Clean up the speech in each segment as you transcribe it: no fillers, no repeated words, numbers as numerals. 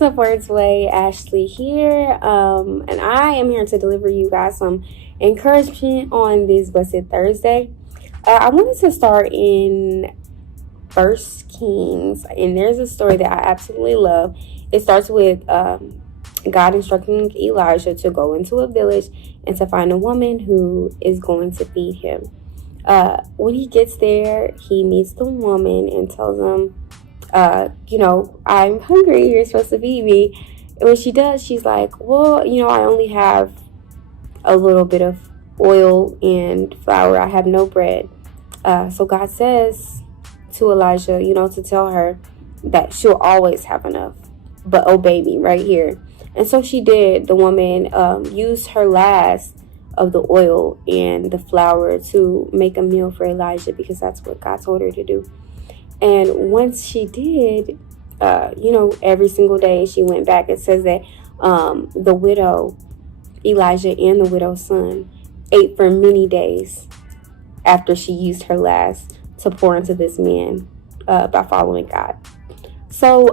What's up, Words Way? Ashley here, and I am here to deliver you guys some encouragement on this Blessed Thursday. I wanted to start in First Kings, and there's a story that I absolutely love. It starts with God instructing Elijah to go into a village and to find a woman who is going to feed him. When he gets there, he meets the woman and tells him, I'm hungry, you're supposed to feed me. And when she does, she's like, well, I only have a little bit of oil and flour. I have no bread. So God says to Elijah, to tell her that she'll always have enough, but obey me right here. And so she did. The woman used her last of the oil and the flour to make a meal for Elijah, because that's what God told her to do. And once she did, every single day she went back. It says that the widow, Elijah, and the widow's son ate for many days after she used her last to pour into this man by following God. So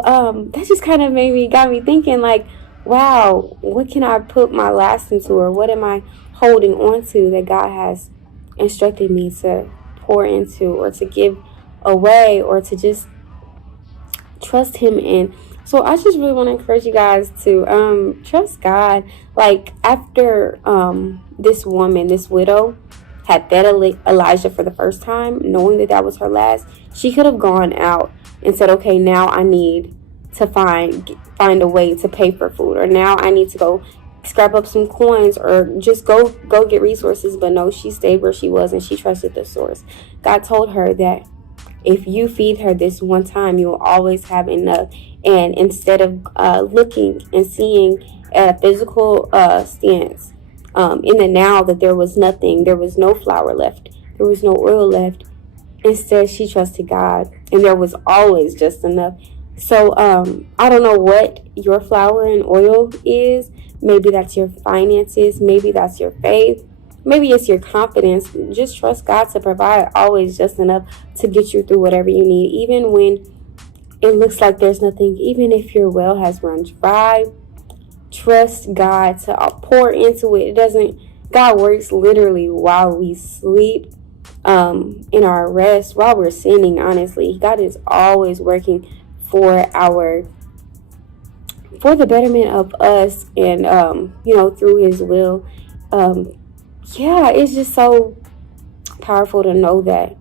that just kind of got me thinking, like, wow, what can I put my last into, or what am I holding on to that God has instructed me to pour into, or to give away, or to just trust him in. So I just really want to encourage you guys to trust God. Like, after this woman, this widow, had fed Elijah for the first time, knowing that that was her last, she could have gone out and said, okay, now I need to find a way to pay for food, or now I need to go scrap up some coins, or just go get resources. But no, she stayed where she was, and she trusted the source. God told her that if you feed her this one time, you will always have enough. And instead of looking and seeing a physical stance in the now, that there was nothing, there was no flour left, there was no oil left, instead she trusted God, and there was always just enough. So I don't know what your flour and oil is. Maybe that's your finances, maybe that's your faith, maybe it's your confidence. Just trust God to provide always just enough to get you through whatever you need, even when it looks like there's nothing. Even if your well has run dry, trust God to pour into it. God works literally while we sleep, in our rest, while we're sinning. Honestly, God is always working for the betterment of us, and through his will. It's just so powerful to know that,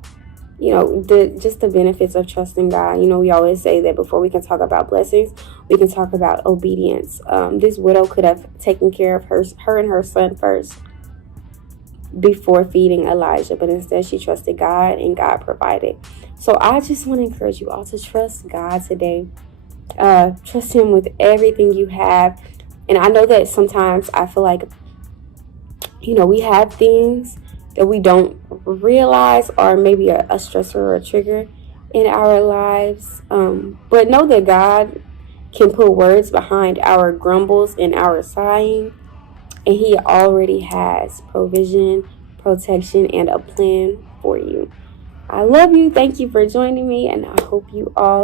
the benefits of trusting God. We always say that before we can talk about blessings, we can talk about obedience. This widow could have taken care of her and her son first before feeding Elijah, but instead she trusted God, and God provided. So I just want to encourage you all to trust God today. Trust him with everything you have. And I know that sometimes I feel like, we have things that we don't realize are maybe a stressor or a trigger in our lives. But know that God can put words behind our grumbles and our sighing. And he already has provision, protection, and a plan for you. I love you. Thank you for joining me, and I hope you all